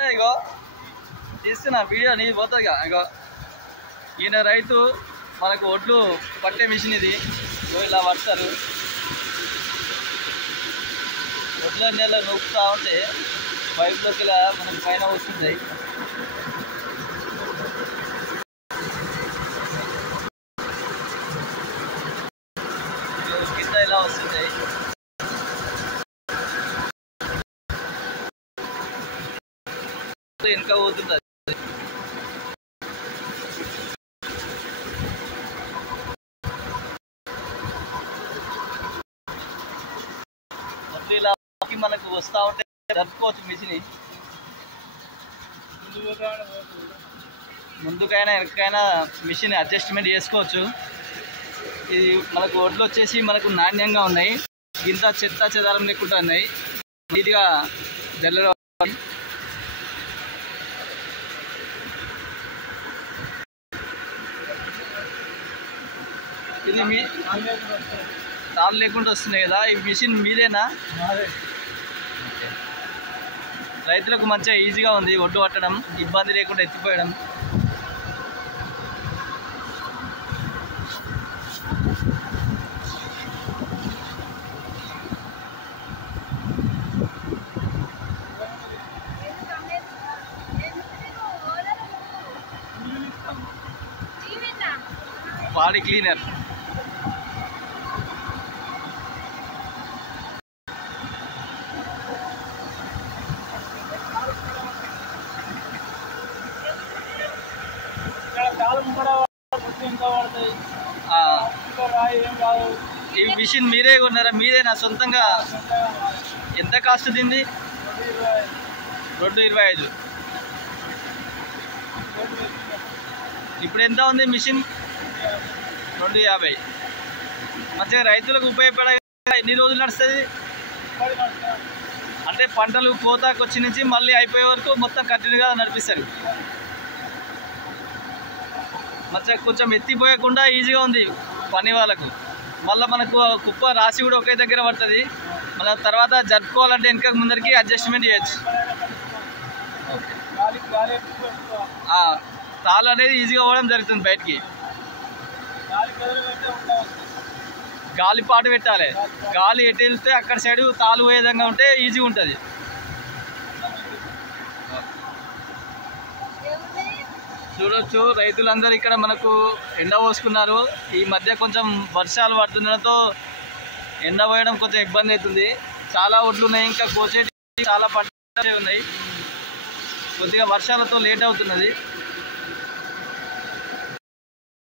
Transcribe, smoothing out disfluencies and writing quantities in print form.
ఇగో తీస్తున్నా వీడియో నీ పోతుందిగా. ఇగో ఈయన రైతు, మనకు ఒడ్లు పట్టే మిషన్ ఇది. ఇలా పడతారు, ఒడ్ల నెల నొక్కుతూ ఉంటే పైపులోకి ఇలా మనకు పైన వస్తుంటాయి. కింద ఇలా వస్తుంటాయి. వెనుక పోతుంది. ఇలా మనకు వస్తూ ఉంటే జరుపుకోవచ్చు మిషన్. ముందుకైనా వెనకైనా మిషన్ అడ్జస్ట్మెంట్ చేసుకోవచ్చు. ఇది మనకు ఒడ్లు వచ్చేసి మనకు నాణ్యంగా ఉన్నాయి, ఇంత చెత్త చెదారం లేకుండా ఉన్నాయి, నీట్గా జల్లెడ. ఇది మీ తాళ్ళు లేకుండా వస్తున్నాయి కదా, ఈ మిషన్ మీదేనా? రైతులకు మంచిగా ఈజీగా ఉంది, ఒడ్డు పట్టడం ఇబ్బంది లేకుండా ఎత్తిపోయడం. Body cleaner. ఈ మిషన్ మీరే కొన్నారా? మీరేనా సొంతంగా? ఎంత కాస్ట్ దీన్ని? 225. ఇప్పుడు ఎంత ఉంది మిషన్? 250. మంచిగా రైతులకు ఉపయోగపడే. ఎన్ని రోజులు నడుస్తుంది? అంటే పంటలు కోతాకు వచ్చి నుంచి మళ్ళీ అయిపోయే వరకు మొత్తం కంటిన్యూగా నడిపిస్తారు. మంచిగా కొంచెం ఎత్తిపోయకుండా ఈజీగా ఉంది పని వాళ్ళకు. మళ్ళీ మనకు కుప్ప రాసి కూడా ఒకే దగ్గర పడుతుంది. మళ్ళీ తర్వాత జరుపుకోవాలంటే వెనక ముందరికి అడ్జస్ట్మెంట్ చేయొచ్చు. తాళ్ళు అనేది ఈజీగా పోవడం జరుగుతుంది బయటికి. గాలి పాటు పెట్టాలి, గాలి ఎటు వెళ్తే అక్కడ సైడ్ తాళ్ళు పోయే విధంగా ఉంటే ఈజీగా ఉంటుంది. చూడొచ్చు రైతులందరూ ఇక్కడ మనకు ఎండ పోసుకున్నారు. ఈ మధ్య కొంచెం వర్షాలు పడుతుండడంతో ఎండ పోయడం కొంచెం ఇబ్బంది అవుతుంది. చాలా ఒడ్లు ఉన్నాయి, ఇంకా కోసేటి చాలా పంటలు ఉన్నాయి. కొద్దిగా వర్షాలతో లేట్ అవుతున్నది.